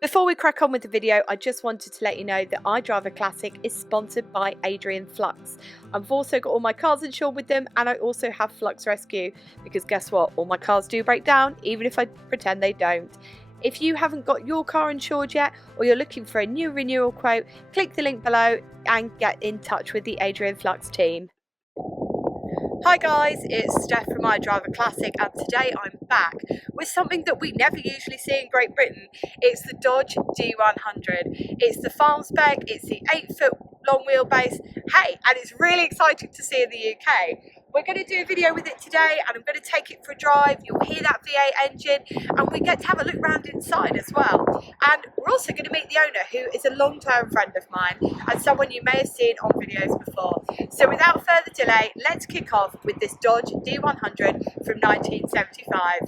Before we crack on with the video, I just wanted to let you know that IDRIVEACLASSIC is sponsored by Adrian Flux. I've also got all my cars insured with them, and I also have Flux Rescue, because guess what? All my cars do break down, even if I pretend they don't. If you haven't got your car insured yet, or you're looking for a new renewal quote, click the link below and get in touch with the Adrian Flux team. Hi guys, it's Steph from IDRIVEACLASSIC, and today I'm back with something that we never usually see in Great Britain. It's the Dodge D100. It's the farm spec, it's the 8-foot long wheelbase, hey, and it's really exciting to see in the UK. We're going to do a video with it today, and I'm going to take it for a drive. You'll hear that V8 engine, and we get to have a look around inside as well. And we're also going to meet the owner, who is a long-term friend of mine and someone you may have seen on videos before. So without further delay, let's kick off with this Dodge D100 from 1975.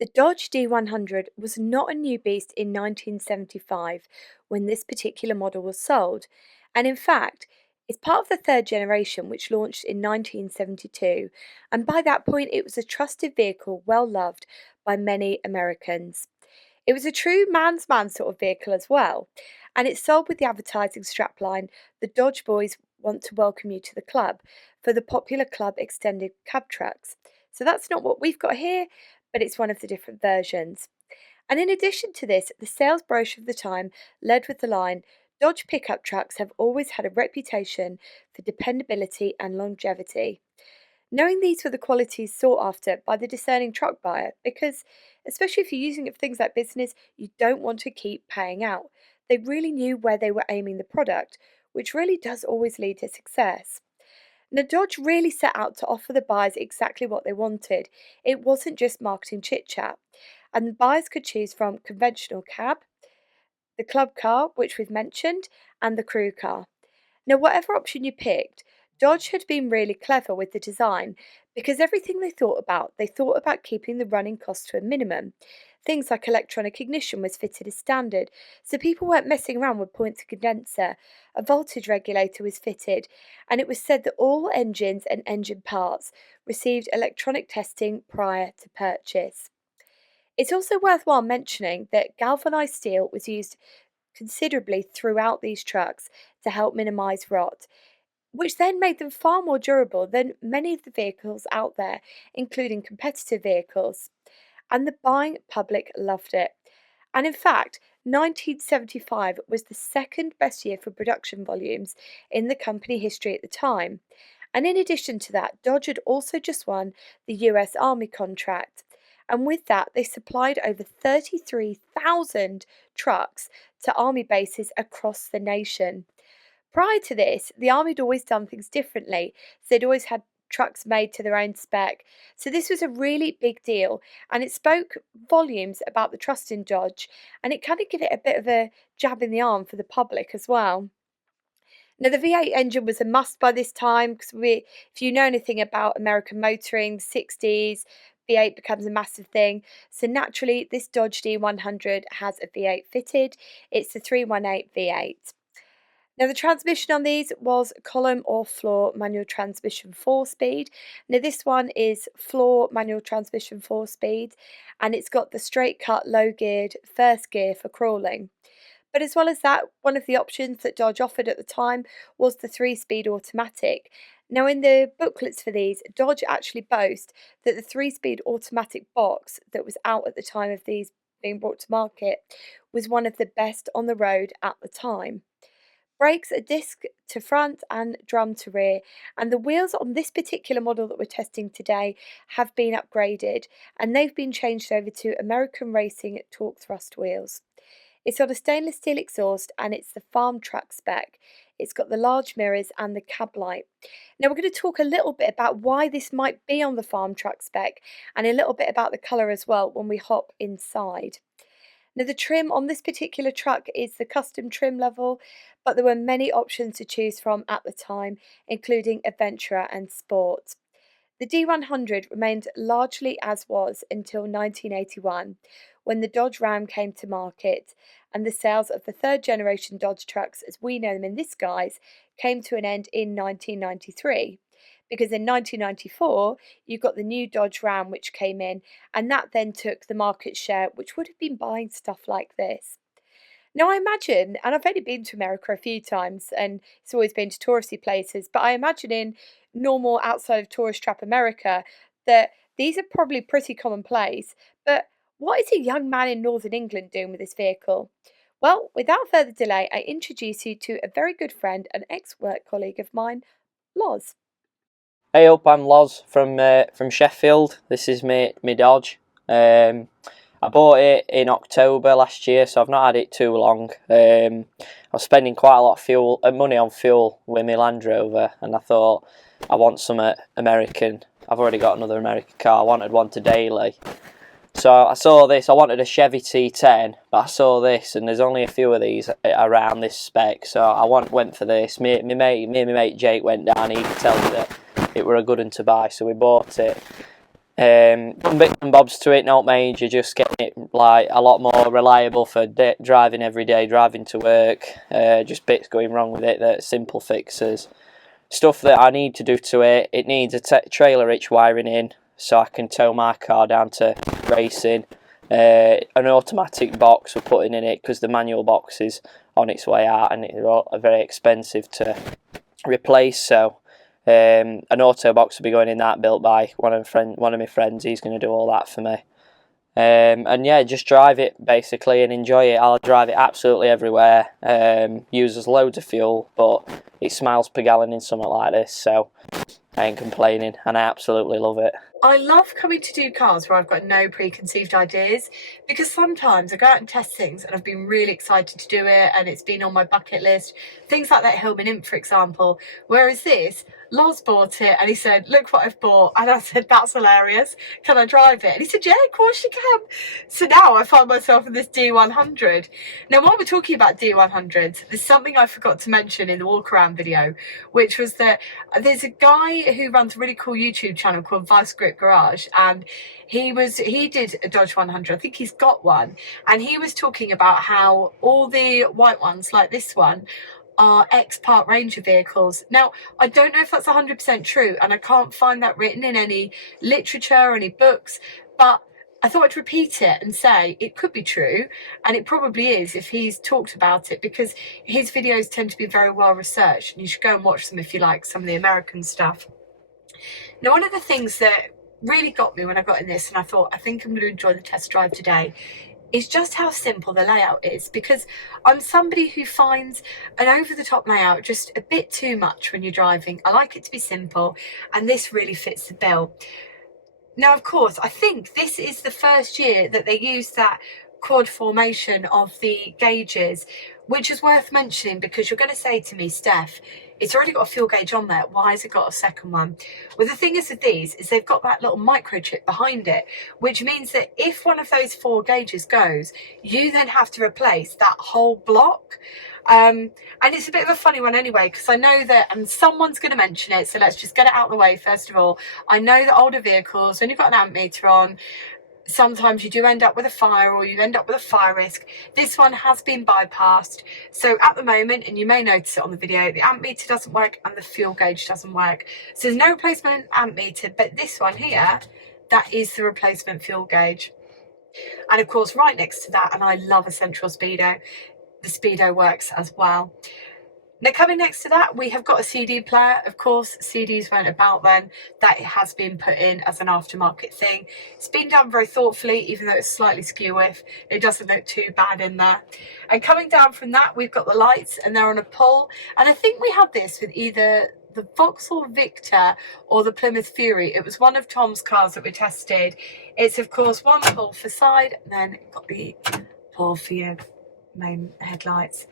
The Dodge D100 was not a new beast in 1975 when this particular model was sold, and in fact, it's part of the third generation which launched in 1972, and by that point it was a trusted vehicle well loved by many Americans. It was a true man's man sort of vehicle as well, and it sold with the advertising strapline, "The Dodge Boys want to welcome you to the club," for the popular club extended cab trucks. So that's not what we've got here, but it's one of the different versions. And in addition to this, the sales brochure of the time led with the line, "Dodge pickup trucks have always had a reputation for dependability and longevity." Knowing these were the qualities sought after by the discerning truck buyer, because especially if you're using it for things like business, you don't want to keep paying out. They really knew where they were aiming the product, which really does always lead to success. Now, Dodge really set out to offer the buyers exactly what they wanted. It wasn't just marketing chit chat, and the buyers could choose from conventional cab, the club car, which we've mentioned, and the crew car. Now, whatever option you picked, Dodge had been really clever with the design, because everything they thought about keeping the running costs to a minimum. Things like electronic ignition was fitted as standard, so people weren't messing around with points of condenser. A voltage regulator was fitted, and it was said that all engines and engine parts received electronic testing prior to purchase. It's also worthwhile mentioning that galvanized steel was used considerably throughout these trucks to help minimise rot, which then made them far more durable than many of the vehicles out there, including competitive vehicles. And the buying public loved it. And in fact, 1975 was the second best year for production volumes in the company history at the time. And in addition to that, Dodge had also just won the US Army contract. And with that, they supplied over 33,000 trucks to army bases across the nation. Prior to this, the Army had always done things differently, so they'd always had trucks made to their own spec. So this was a really big deal, and it spoke volumes about the trust in Dodge, and it kind of gave it a bit of a jab in the arm for the public as well. Now, the V8 engine was a must by this time, because if you know anything about American motoring, the 60s, V8 becomes a massive thing. So naturally, this Dodge D100 has a V8 fitted. It's the 318 V8. Now, the transmission on these was column or floor manual transmission 4-speed. Now, this one is floor manual transmission 4-speed, and it's got the straight cut low geared first gear for crawling. But as well as that, one of the options that Dodge offered at the time was the 3-speed automatic. Now, in the booklets for these, Dodge actually boast that the 3-speed automatic box that was out at the time of these being brought to market was one of the best on the road at the time. Brakes are disc to front and drum to rear, and the wheels on this particular model that we're testing today have been upgraded, and they've been changed over to American Racing torque thrust wheels. It's got a stainless steel exhaust, and it's the farm truck spec. It's got the large mirrors and the cab light. Now, we're going to talk a little bit about why this might be on the farm truck spec, and a little bit about the colour as well when we hop inside. Now, the trim on this particular truck is the custom trim level, but there were many options to choose from at the time, including Adventurer and Sport. The D100 remained largely as was until 1981, when the Dodge Ram came to market, and the sales of the third generation Dodge trucks, as we know them in this guise, came to an end in 1993. because in 1994 you got the new Dodge Ram which came in, and that then took the market share which would have been buying stuff like this. Now, I imagine, and I've only been to America a few times and it's always been to touristy places, but I imagine in normal outside of tourist trap America that these are probably pretty commonplace. But what is a young man in Northern England doing with this vehicle? Well, without further delay, I introduce you to a very good friend and ex-work colleague of mine, Loz. Hey up, I'm Loz from Sheffield. This is me Dodge. I bought it in October last year, so I've not had it too long. I was spending quite a lot of money on fuel with my Land Rover, and I thought I want some American. I've already got another American car. I wanted one to daily. So I saw this. I wanted a Chevy T10, but I saw this, and there's only a few of these around this spec. So I went for this. Me and my mate Jake went down. He could tell me that it were a good one to buy, so we bought it. Done bits and bobs to it, not major, just getting it like a lot more reliable for driving every day, driving to work. Just bits going wrong with it, that simple fixes. Stuff that I need to do to it. It needs a trailer hitch wiring in, so I can tow my car down to racing. An automatic box we're putting in it because the manual box is on its way out and they're all very expensive to replace. So an auto box will be going in that, built by one of my friends. He's going to do all that for me. And yeah, just drive it basically and enjoy it. I'll drive it absolutely everywhere. Uses loads of fuel, but it miles per gallon in something like this, so I ain't complaining, and I absolutely love it. I love coming to do cars where I've got no preconceived ideas, because sometimes I go out and test things and I've been really excited to do it and it's been on my bucket list. Things like that Hillman Imp, for example. Whereas this, Loz bought it and he said, look what I've bought. And I said, that's hilarious. Can I drive it? And he said, yeah, of course you can. So now I find myself in this D100. Now, while we're talking about D100s, there's something I forgot to mention in the walk around video, which was that there's a guy who runs a really cool YouTube channel called Vice Grip Garage, and he did a Dodge 100. I think he's got one, and he was talking about how all the white ones like this one are ex-Park Ranger vehicles. Now, I don't know if that's 100% true, and I can't find that written in any literature or any books, but I thought I'd repeat it and say it could be true, and it probably is if he's talked about it, because his videos tend to be very well researched, and you should go and watch them if you like some of the American stuff. Now, one of the things that really got me when I got in this, and I thought, I think I'm going to enjoy the test drive today, is just how simple the layout is, because I'm somebody who finds an over-the-top layout just a bit too much when you're driving. I like it to be simple, and this really fits the bill. Now, of course, I think this is the first year that they used that quad formation of the gauges, which is worth mentioning, because you're going to say to me, Steph, it's already got a fuel gauge on there, why has it got a second one? Well, the thing is with these is they've got that little microchip behind it, which means that if one of those 4 gauges goes, you then have to replace that whole block. And it's a bit of a funny one anyway, because I know that, and someone's going to mention it, so let's just get it out of the way first of all. I know that older vehicles, when you've got an amp meter on, sometimes you do end up with a fire, or you end up with a fire risk. This one has been bypassed. So at the moment, and you may notice it on the video, the amp meter doesn't work and the fuel gauge doesn't work. So there's no replacement amp meter, but this one here, that is the replacement fuel gauge. And of course, right next to that, and I love a central speedo, the speedo works as well. Now, coming next to that, we have got a CD player. Of course, CDs weren't about then. That has been put in as an aftermarket thing. It's been done very thoughtfully, even though it's slightly skew with. It doesn't look too bad in there. And coming down from that, we've got the lights, and they're on a pull. And I think we had this with either the Vauxhall Victor or the Plymouth Fury. It was one of Tom's cars that we tested. It's, of course, one pull for side, and then got the pull for your main headlights.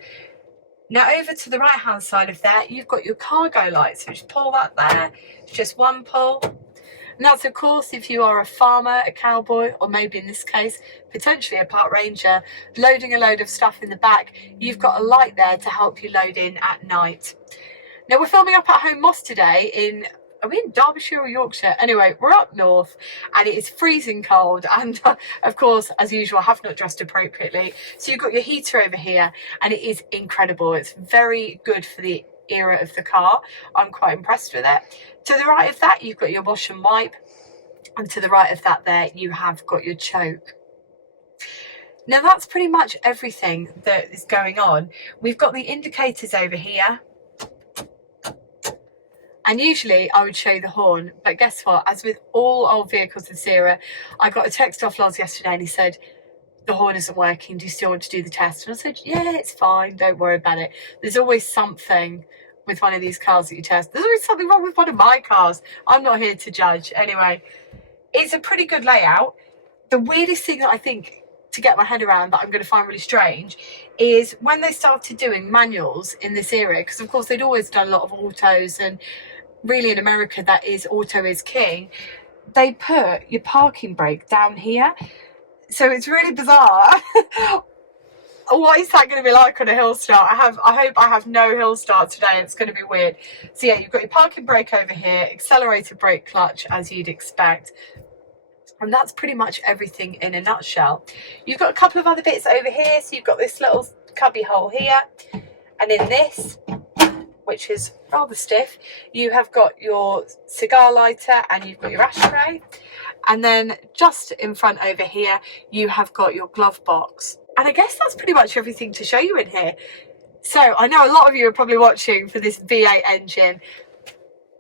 Now, over to the right hand side of that, you've got your cargo lights, which pull that there. It's just one pull. And that's, of course, if you are a farmer, a cowboy, or maybe in this case, potentially a park ranger, loading a load of stuff in the back, you've got a light there to help you load in at night. Now, we're filming up at Home Moss today are we in Derbyshire or Yorkshire? Anyway, we're up north and it is freezing cold, and of course, as usual, I have not dressed appropriately. So you've got your heater over here, and it is incredible. It's very good for the era of the car. I'm quite impressed with it. To the right of that, you've got your wash and wipe. And to the right of that there, you have got your choke. Now that's pretty much everything that is going on. We've got the indicators over here. And usually I would show the horn, but guess what? As with all old vehicles of this era, I got a text off Loz yesterday and he said, the horn isn't working, do you still want to do the test? And I said, yeah, it's fine, don't worry about it. There's always something with one of these cars that you test. There's always something wrong with one of my cars. I'm not here to judge. Anyway, it's a pretty good layout. The weirdest thing that I think to get my head around that I'm going to find really strange is when they started doing manuals in this era, because of course they'd always done a lot of autos, and really in America that is auto is king. They put your parking brake down here, so it's really bizarre. What is that going to be like on a hill start? I hope I have no hill start today. It's going to be weird. So yeah, you've got your parking brake over here, accelerator brake clutch as you'd expect. And that's pretty much everything in a nutshell. You've got a couple of other bits over here. So you've got this little cubby hole here. And in this, which is rather stiff, you have got your cigar lighter and you've got your ashtray. And then just in front over here, you have got your glove box. And I guess that's pretty much everything to show you in here. So I know a lot of you are probably watching for this V8 engine.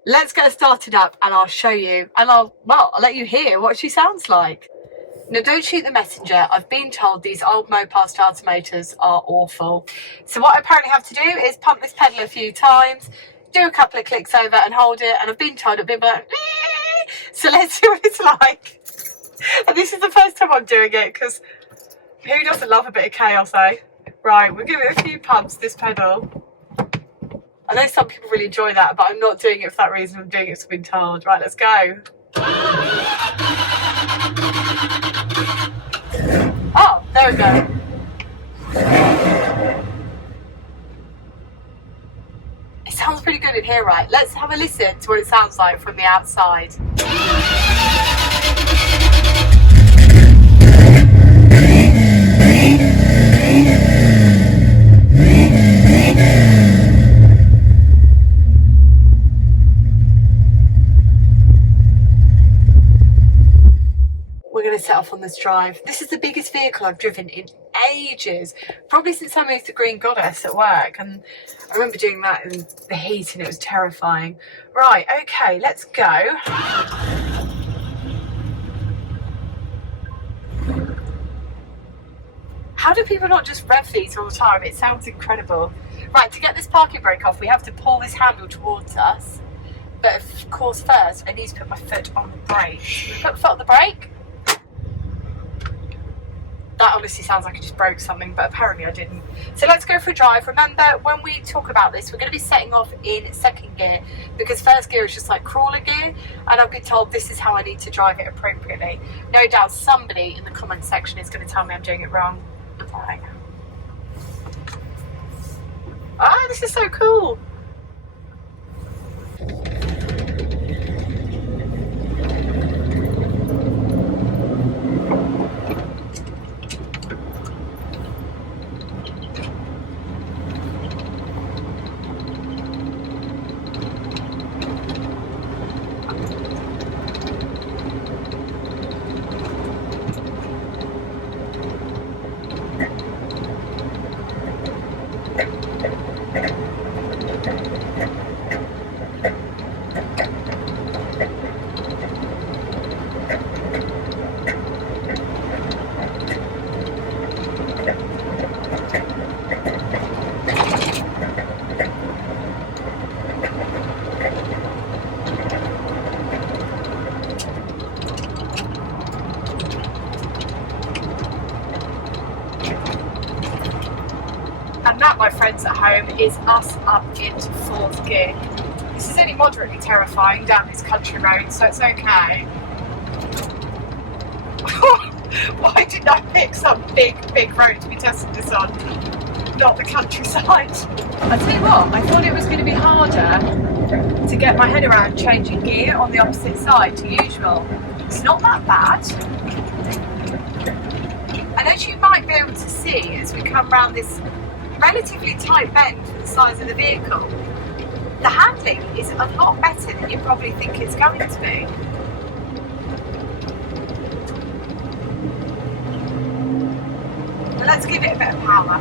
Let's get her started up and I'll show you, and I'll let you hear what she sounds like. Now don't shoot the messenger. I've been told these old Mopar starter motors are awful. So what I apparently have to do is pump this pedal a few times, do a couple of clicks over and hold it, and I've been told it'll be like, ee! So let's see what it's like. And this is the first time I'm doing it, because who doesn't love a bit of chaos, eh? Right, we'll give it a few pumps, this pedal. I know some people really enjoy that, but I'm not doing it for that reason. I'm doing it because I've been told. Right, let's go. Oh, there we go. It sounds pretty good in here, right? Let's have a listen to what it sounds like from the outside. Set off on this drive. This is the biggest vehicle I've driven in ages, probably since I moved to Green Goddess at work, and I remember doing that in the heat and it was terrifying. Right, okay, let's go. How do people not just rev these all the time? It sounds incredible. Right, to get this parking brake off, we have to pull this handle towards us, but of course first I need to put my foot on the brake. Can we put my foot on the brake? That honestly sounds like I just broke something, but apparently I didn't. So let's go for a drive. Remember, when we talk about this, we're going to be setting off in second gear, because first gear is just like crawler gear, and I've been told this is how I need to drive it appropriately. No doubt somebody in the comment section is going to tell me I'm doing it wrong. Right. Ah, this is so cool. And that, my friends at home, is us up into fourth gear. This is only moderately terrifying down this country road, so it's okay. Why didn't I pick some big road to be testing this on? Not the countryside. I tell you what, I thought it was going to be harder to get my head around changing gear on the opposite side to usual. It's not that bad. And as you might be able to see as we come around this relatively tight bend for the size of the vehicle, the handling is a lot better than you probably think it's going to be. But let's give it a bit of power.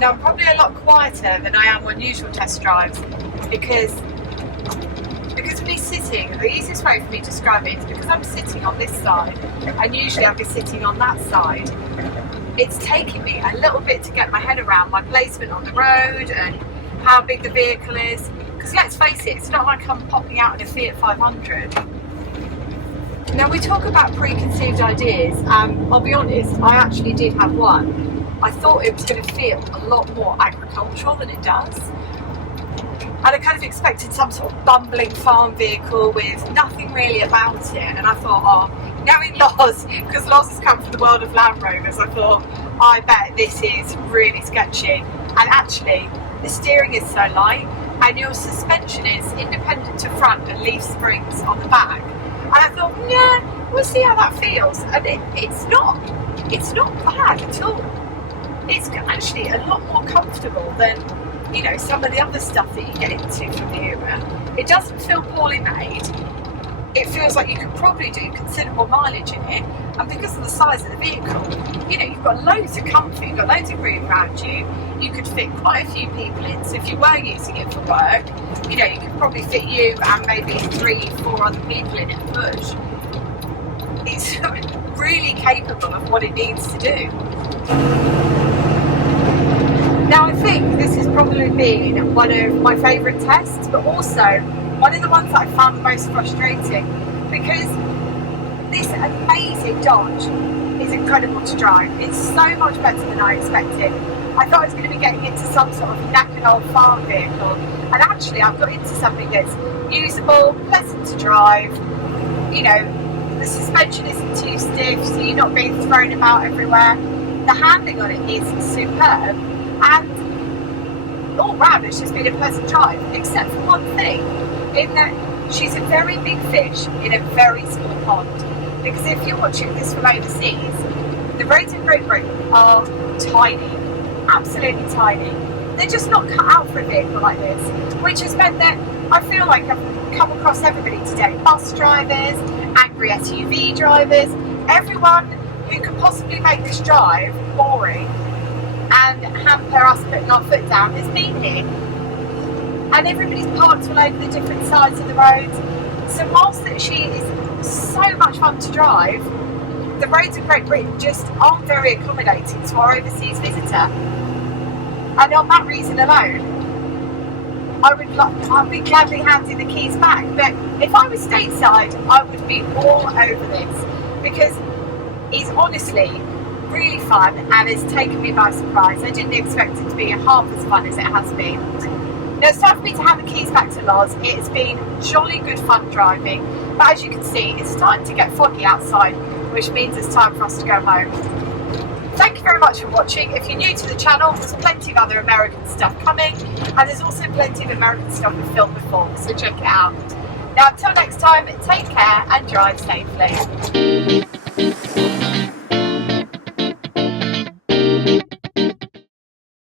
Now I'm probably a lot quieter than I am on usual test drives because of me sitting. The easiest way for me to describe it is because I'm sitting on this side and usually I'd be sitting on that side. It's taking me a little bit to get my head around my placement on the road and how big the vehicle is, because let's face it, it's not like I'm popping out in a Fiat 500. Now we talk about preconceived ideas. I'll be honest, I actually did have one. I thought it was going to feel a lot more agricultural than it does. And I kind of expected some sort of bumbling farm vehicle with nothing really about it. And I thought, oh, knowing Loz, because Loz has come from the world of Land Rovers, I thought, I bet this is really sketchy. And actually, the steering is so light and your suspension is independent to front and leaf springs on the back. And I thought, yeah, we'll see how that feels. And it's not bad at all. It's actually a lot more comfortable than, you know, some of the other stuff that you get into from the era. It doesn't feel poorly made. It feels like you could probably do considerable mileage in it, and because of the size of the vehicle, you know, you've got loads of comfort, you've got loads of room around you. You could fit quite a few people in, so if you were using it for work, you know, you could probably fit you and maybe 3-4 other people in it a push. It's really capable of what it needs to do. Now I think this has probably been one of my favourite tests, but also one of the ones that I found the most frustrating, because this amazing Dodge is incredible to drive. It's so much better than I expected. I thought I was going to be getting into some sort of knackered old farm vehicle, and actually I've got into something that's usable, pleasant to drive. You know, the suspension isn't too stiff, so you're not being thrown about everywhere. The handling on it is superb. And all round it's just been a pleasant drive, except for one thing, in that she's a very big fish in a very small pond. Because if you're watching this from overseas, the roads in Great Britain are tiny, absolutely tiny. They're just not cut out for a vehicle like this, which has meant that I feel like I've come across everybody today. Bus drivers, angry SUV drivers, everyone who could possibly make this drive boring and hamper us putting our foot down has been here. And everybody's parked all over the different sides of the roads. So whilst that she is so much fun to drive, the roads of Great Britain just aren't very accommodating to our overseas visitor. And on that reason alone, I'd be gladly handing the keys back. But if I was stateside, I would be all over this, because it's honestly really fun and it's taken me by surprise. I didn't expect it to be half as fun as it has been. Now it's time for me to hand the keys back to Loz. It's been jolly good fun driving, but as you can see, it's starting to get foggy outside, which means it's time for us to go home. Thank you very much for watching. If you're new to the channel, there's plenty of other American stuff coming, and there's also plenty of American stuff we've filmed before, so check it out. Now until next time, take care and drive safely.